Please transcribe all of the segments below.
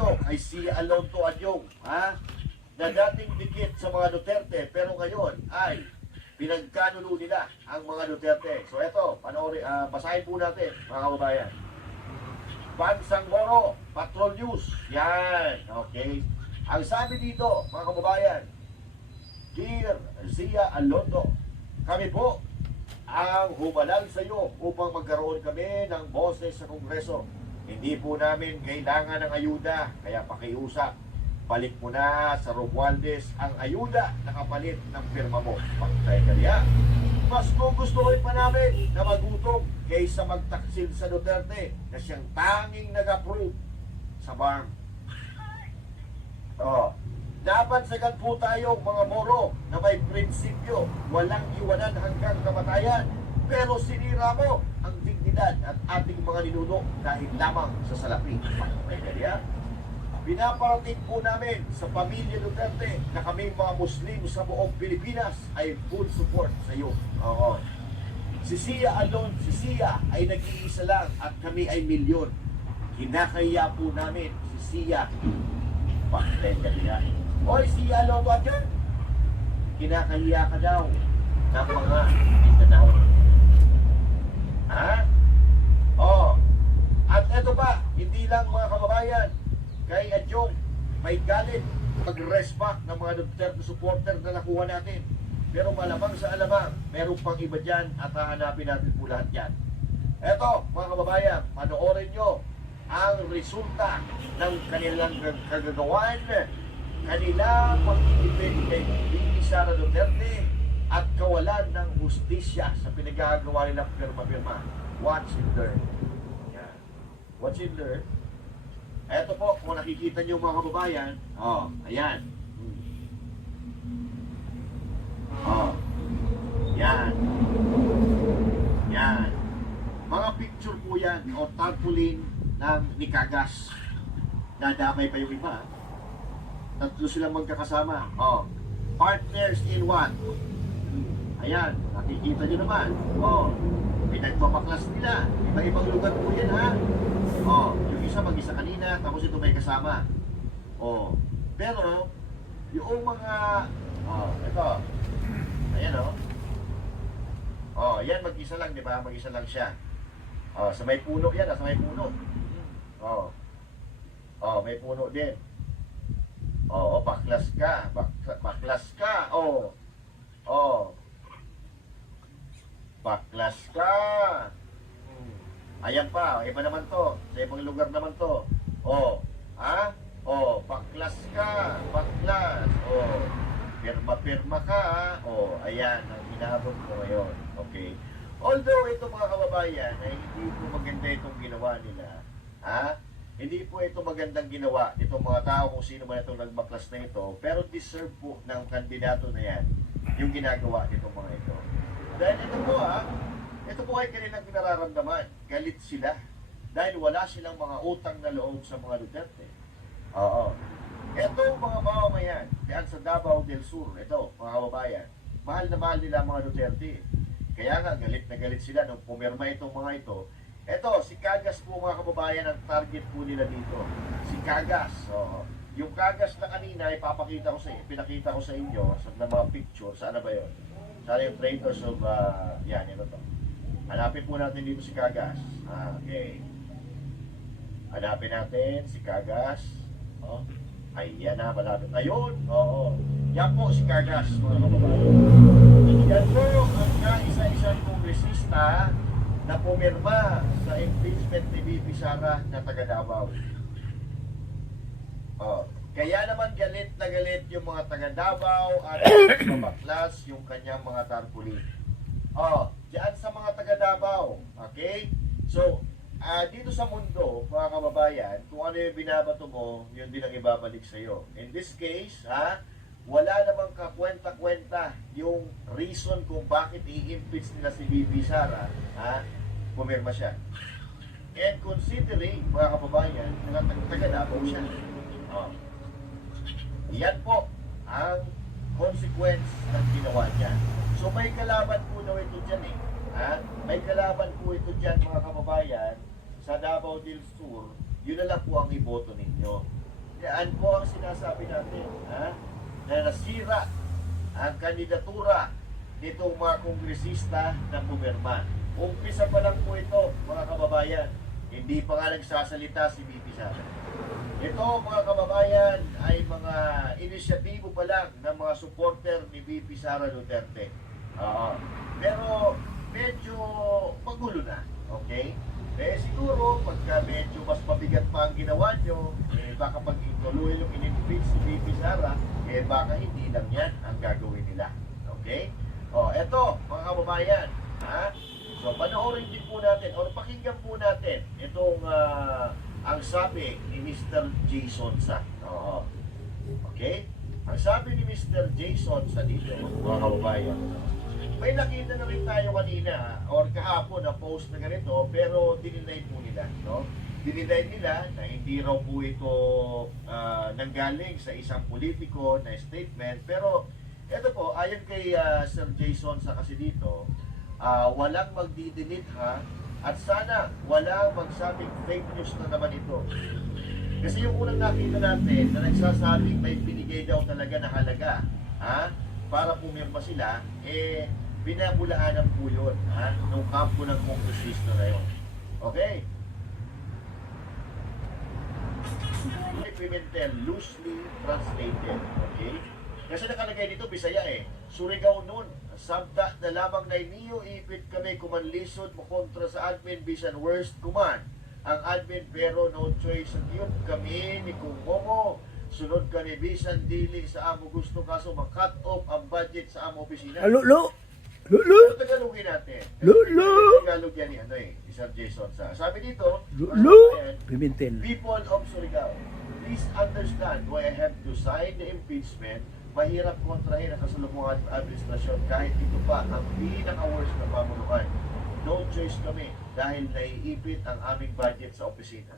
dito ay si Alonto Adyong, ha? Na dating dikit sa mga Duterte, pero ngayon ay pinagkanulo nila ang mga Duterte. So eto, basahin po natin, mga kababayan. Bansang Moro, Patrol News. Yan, okay. Ang sabi dito, mga kababayan, Dear Zia Alonto, kami po ang humalang sa iyo upang magkaroon kami ng boses sa Kongreso. Hindi po namin kailangan ng ayuda, kaya pakiusap. Palit mo na sa Romualdez ang ayuda na kapalit ng firma mo. Pagtay kaya, mas gugustuhin pa namin na magutom kaysa magtaksil sa Duterte na siyang tanging nag-approve sa BARM. Napansagan po tayo mga Moro na may prinsipyo, walang iwanan hanggang kamatayan. Pero sinira mo ang dignidad at ating mga ninuno dahil lamang sa salapi. Pagtay kaya, pinaparating po namin sa pamilya Duterte na kaming mga Muslim sa buong Pilipinas ay full support sa iyo. Oo. Si Zia ay nag-iisa lang at kami ay milyon. Kinakaya po namin si Zia. Bakit kaya? Oy, Zia Alonto dyan. Kinakaya ka daw ng mga Mindanao. Ha? Oh. At eto pa, hindi lang mga kababayan, kay Adyong, may galit pag-respect ng mga Duterte supporter na nakuha natin. Pero malamang sa alamang, meron pang iba dyan at hahanapin natin po lahat yan. Eto, mga kababayan, panoorin nyo ang resulta ng kanilang kagagawan, kanilang pag-ibig kay Bibi Sara Duterte at kawalan ng hustisya sa pinagagawa nilang pirma-pirma. Watch and learn. Yan. Watch and learn. Eto po, kung nakikita nyo mga kababayan, ayan. Yan. Yan. Mga picture po yan, o tarpaulin ng Nikagas. Nadamay pa yung iba. Tatlo silang magkakasama. Partners in one. Ayan, nakikita nyo naman. Pinagpapaklas nila. Iba-ibang lugar po yan, ha? Yung isa mag-isa kanina, tapos ito may kasama. Pero, yung mga, ito, ayan yan mag-isa lang, di ba? Mag-isa lang siya. Sa may puno yan, sa may puno. May puno din. Baklas ka. Baklas ka. Baklas ka. Ayan pa, iba naman to. Sa ibang lugar naman to. Baklas ka. Baklas. Pirma-pirma ka. Ayan, ang hinabot ko ngayon. Okay. Although ito mga kababayan, ay hindi po maganda itong ginawa nila. Hindi po ito magandang ginawa itong mga tao kung sino man itong nagbaklas na ito. Pero deserve po ng kandidato na yan yung ginagawa nitong mga ito. Dahil ito po ay kanilang pinararamdaman. Galit sila. Dahil wala silang mga utang na loob sa mga Duterte. Ito mga mamamayan, diyan sa Davao del Sur, ito mga kababayan, mahal na mahal nila mga Duterte. Kaya nga, galit na galit sila nung pumirma itong mga ito. Ito, si Kagas po mga kababayan, ang target po nila dito. Si Kagas. Yung Kagas na kanina, pinakita ko sa inyo sa mga picture. Saan na ba yun? Saan yung Traitors of, yan, ito to. Hanapin po natin dito si Kagas. Okay. Hanapin natin si Kagas. Ayan na, malapit. Ayun, yan po si Kagas, mga kababayan. Yan po ang kaisa-isang kongresista na pumirma sa impeachment ni Bibi Sara na taga Davao. Kaya naman galit na galit yung mga taga Davao at mabaklas yung kanyang mga tarpaulin. Diyan sa mga taga Davao, okay? So, dito sa mundo, mga kababayan, kung ano yung binabato mo, yun din ang ibabalik sa'yo. In this case, wala namang kakwenta-kwenta yung reason kung bakit i-impeach nila si Bibi Sara, pumirma siya. And considering, mga kababayan, taga Davao siya. Yan po ang consequence ng ginawa niya. So may kalaban po daw ito dyan May kalaban po ito dyan mga kababayan sa Davao del Sur. Yun na lang po ang iboto ninyo. yan po ang sinasabi natin, ha? Na nasira ang kandidatura nitong mga kongresista na pumirma. Umpisa pa lang po ito, mga kababayan. Hindi pa nga nagsasalita si BP Sara. Ito, mga kababayan, ay mga inisyatibo pa lang ng mga supporter ni BP Sara Duterte. Pero medyo magulo na, okay? Siguro, pagka medyo mas mabigat pa ang ginawa nyo, baka pag ituloy yung in-impeach si BP Sara, baka hindi lang yan ang gagawin nila. Okay? Eto, mga kababayan, ha? So, panoorin din po natin, o pakinggan po natin itong ang sabi ni Mr. Jason Sa. Okay? Ang sabi ni Mr. Jason Sa dito, mga kababayan, may nakita na rin tayo kanina or kahapon na post na ganito, pero dininay po nila, no? Dininay nila na hindi raw po ito nanggaling sa isang politiko na statement, pero ito po, ayon kay Sir Jason Sa kasi dito, walang magdi-delete ha, at sana walang magsabing fake news na naman ito. Kasi yung unang nakita natin na nagsasabing may binigay daw talaga na halaga, ha, para pumirma sila, binabulaanan po yun, ha, nung kampo ng kongresista na yun. Okay? Pimentel, loosely translated, okay? Kasi nakalagay dito, Bisaya Surigao nun, sabta na lamang na iniyo, ipit kami kumanlisod mo kontra sa admin, bisan worst kuman. Ang admin pero no choice, yun kami ni Kumomo. Sunod ka ni bisan dili sa amo gusto kaso mak-cut off ang budget sa amo opisina. Lolo! Pero Tagalogin natin. Lolo! Tagalog yan ni Sir Jason Sa. Sabi dito, Lolo! Pimentel. people of Surigao, please understand why I have to sign the impeachment. Mahirap kontrahin ang kasalukuyang administrasyon kahit ito pa ang pinaka-worst na pamunuan. No choice kami dahil naiipit ang aming budget sa opisina.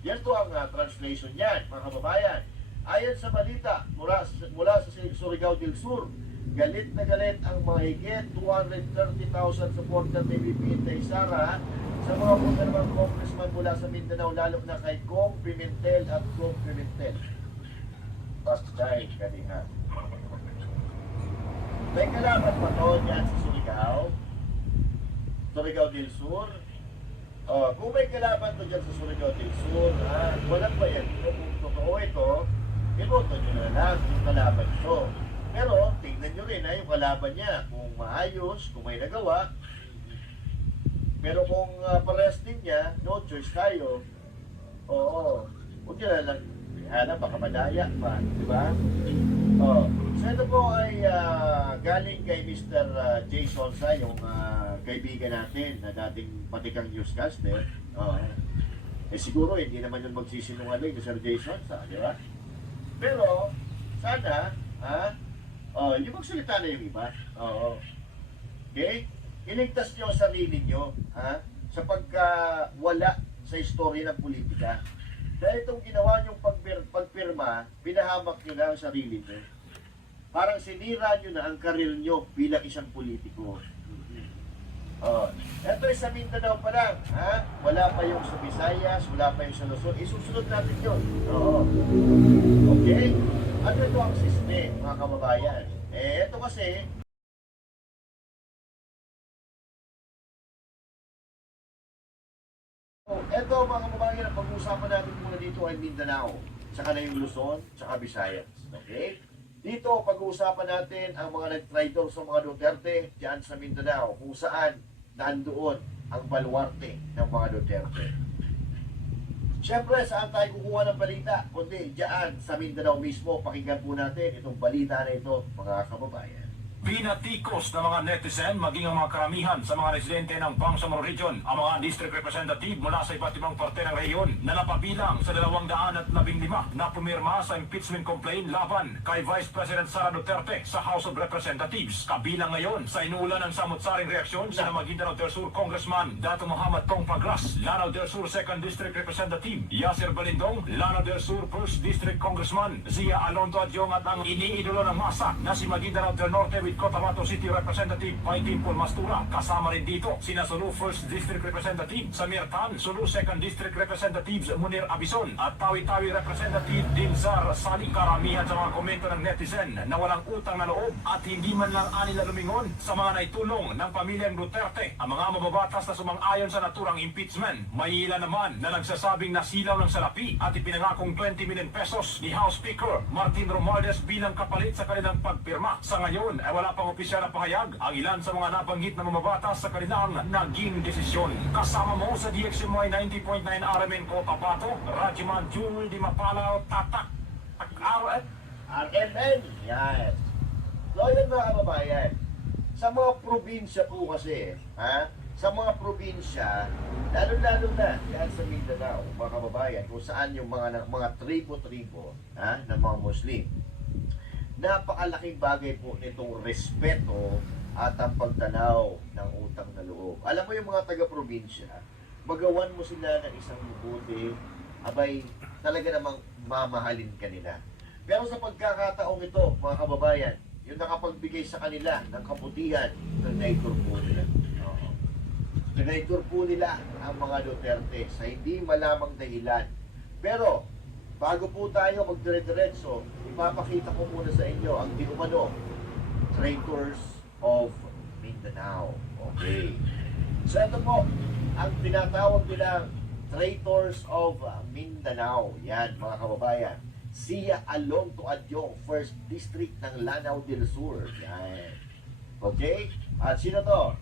Yan po ang translation yan, mga kababayan. Ayon sa balita mula sa Surigao del Sur, galit na galit ang mahigit 230,000 supporter ni BP Inday Sara sa mga punermang congressman mula sa Mindanao, lalo na kay Kong Pimentel at Kong Pimentel. Pasday kanina. May kalaban pa to dyan sa Surigao del Sur. Kung may kalaban to dyan sa Surigao del Sur, walang bayan ito. Kung totoo ito, iboto nyo na lang yung kalaban ito. Pero tingnan nyo rin yung kalaban niya, kung maayos, kung may nagawa. Pero kung parehas din niya, no choice tayo. Huwag nyo na lang, baka madaya pa, di ba? So ito po ay galing kay Mr. Jason Sa, yung kaibigan natin na dating patikang newscaster. Siguro hindi naman yun magsisinungaling ni Sir Jason Sa, di ba? Pero sana, yung magsalita na yung iba. Okay? Iligtas nyo ang sarili nyo, sa pagkawala sa istorya ng politika. Dahil itong ginawa nyong pagpirma, pinahamak nyo na ang sarili nyo. Parang sinira nyo na ang karir nyo bilang isang politiko. Ito ay sa Mindanao pa lang, wala pa yung sa Visayas, wala pa yung sa Luzon. Isusunod natin yun. Okay? Ano ito ang sisme, mga kababayan? Ito kasi, ito mga kababayan, ang pag-uusapan natin muna dito ay Mindanao, saka na yung Luzon, saka Visayas. Okay? Dito, pag-uusapan natin ang mga nag-traitor sa mga Duterte dyan sa Mindanao, kung saan nandoon ang baluarte ng mga Duterte. Siyempre, saan tayo kukuha ng balita? Kundi dyan sa Mindanao mismo, pakinggan po natin itong balita na ito, mga kababayan. Pinatikos ng mga netizen maging ang mga karamihan sa mga residente ng Bangsamoro Region ang mga district representative mula sa iba't ibang parte ng rehiyon na napabilang sa 215 na pumirma sa impeachment complaint laban kay Vice President Sara Duterte sa House of Representatives. Kabilang ngayon sa inuulan ng samot-saring reaksyon sina Maguindanao del Sur Congressman Dato Muhammad Tong Pagras, Lanao del Sur 2nd District Representative Yasser Balindong, Lanao del Sur 1st District Congressman Zia Alonto Adyong at ang iniidolo ng masa na si Maguindanao del Norte Cotabato City Representative Paitin Paul Mastura. Kasama rin dito sina Sulu 1st District Representative Samir Tan, Sulu 2nd District Representatives Munir Abison at Tawi-Tawi Representative Dinzar Sali. Karamihan sa mga komento ng netizen na walang utang na loob at hindi man lang anila lumingon sa mga naitulong ng pamilyang Duterte. Ang mga mababatas na sumang-ayon sa naturang impeachment, may ilan naman na nagsasabing nasilaw ng salapi at ipinangakong 20 million pesos ni House Speaker Martin Romualdez bilang kapalit sa kanilang pagpirma. Sa ngayon ay wala pang opisyal na pahayag ang ilan sa mga nabanggit na mamabatas sa kanilang naging desisyon. Kasama mo sa DXMY 90.9 RMN Cotabato, Rajiman Jul Di Mapalao, Tatak, RN. RMN. Yan. So yun mga kababayan, sa mga probinsya po kasi, sa mga probinsya, lalo-lalo na yan sa Mindanao, mga kababayan, kung saan yung mga tribo-tribo ng mga Muslim, napakalaking bagay po nitong respeto at ang pagtanaw ng utang na loob. Alam mo yung mga taga-probinsya, magawan mo sila ng isang mabuti, abay, talaga namang mamahalin ka nila. Pero sa pagkakataong ito, mga kababayan, yung nakapagbigay sa kanila ng kabutihan, tinaitur po nila. Tinaitur po nila ang mga Duterte sa hindi malamang dahilan. Pero, bago po tayo magdire-diretso, ipapakita ko muna sa inyo ang di umano traitors of Mindanao. Okay. So ito po, ang tinatawag nilang traitors of Mindanao. Yan, mga kababayan. Sia Alonto Adyong, 1st District ng Lanao del Sur. Yan. Okay? At sino to?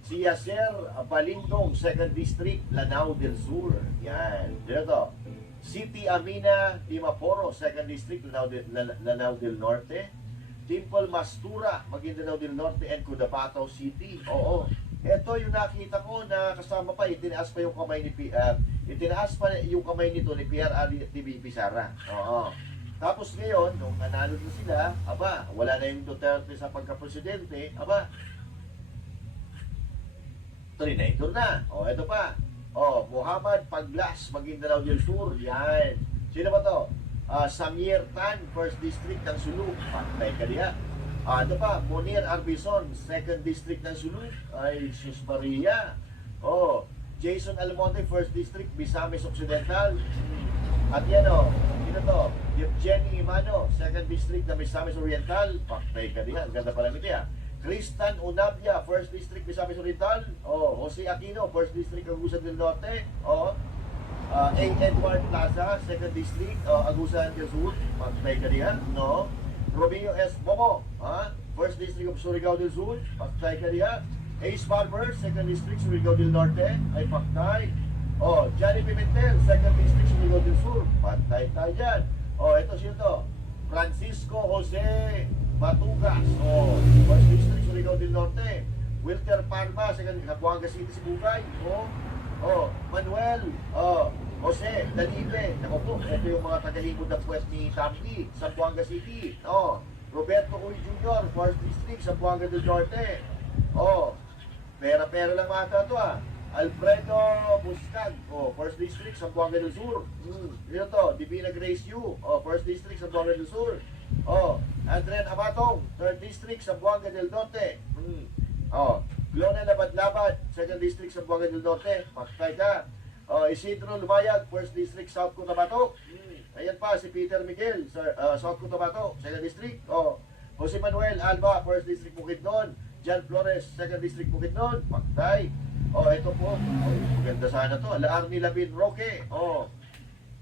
Si Sir Balindong, 2nd District, Lanao del Sur. Yan. Sino to? City Amina Dimaporo, 2nd District, Lanao del Norte. Dimple Mastura, Maguindanao del Norte and Cotabato City. Oo. Ito yung nakita ko na kasama pa, itinaas pa yung kamay ni nito ni PRRD Sara. Oo. Tapos ngayon, nung nanalo na sila, aba, wala na yung Duterte sa pagka-presidente, aba, Trinidor na. O, ito pa. O, Muhammad Paglas, Maguindanao del Sur. Yan. Sino ba to? Samir Tan, 1st District ng Sulu. Patay ka diya. Ito pa, Munir Arbison, 2nd District ng Sulu. Ay, Sus Maria. O, Jason Almonte, 1st District, Misamis Occidental. At yan o, sino to? Jenny Imano, 2nd District ng Misamis Oriental. Patay ka diya. Ang ganda pala nito ya. Tristan Unabia, 1st District, Misamis Oriental. O, Jose Aquino, 1st District, Agusan del Norte. O, A. Edward Plaza, 2nd District, Agusan del Sur. Patay ka diya. No? Romeo S. Momo, 1st District of Surigao del Sur, patay ka diya. Ace Barber, 2nd District, Surigao del Norte, ay patay. O, Johnny Pimentel, 2nd District, Surigao del Sur, patay tayo dyan. O, ito siya to, Francisco Jose Batugas, o, 1st District, Surigao del Norte. Wilter Parma, 2nd Zamboanga City, Sibugay. O, Manuel, Jose Dalibe, naku po, ito yung mga tagahimod ng puwet ni Tampi, Zamboanga City. Roberto Uy Jr., 4th District, Zamboanga del Norte. Pera-pera lang mga ito Alfredo Buscag, 1st District, Zamboanga del Sur. Ito to, Divina Grace Yu, 1st District, Zamboanga del Sur. Adrian Abatong, 3rd District, Zamboanga del Norte. Glona Labad-Labad, 2nd District, Zamboanga del Norte. Patay ka. Isidro Lumayag, 1st District, South Cotabato. Ayan pa, si Peter Miguel, South Cotabato, 2nd District. Jose Manuel Alba, 1st District, Bukidnon. Jan Flores, 2nd District, Bukidnon. Patay. Ito po. Maganda sana to. Laarni Labin Roque.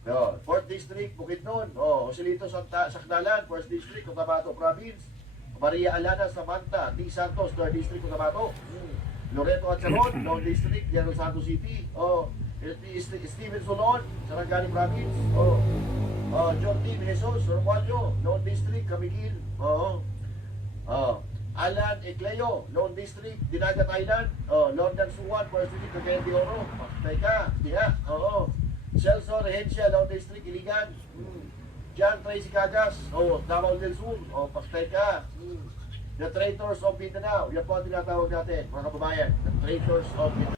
4th District, Bukidnon. Joselito Sakdalan, 1st District, Cotabato Province. Maria Alana Samantha, T. Santos, 3rd District, Cotabato. Loreto Acharon, Lone District, General Santos City. Steven Solon, Sarangani Province. John T. Jesus, Romualdo, Lone District, Camiguil. Alan Ecleo, Lone District, Dinagat Island. Lordan Suwan, 1st District, Cagayan de Oro. Patay ka, diha. Celso Regencia, Lone District, Iligan. John Tracy Cagas, Davao del Sur. Patay ka. The Traitors of Mindanao. Yan po ang tinatawag natin, mga kababayan. The Traitors of Mindanao.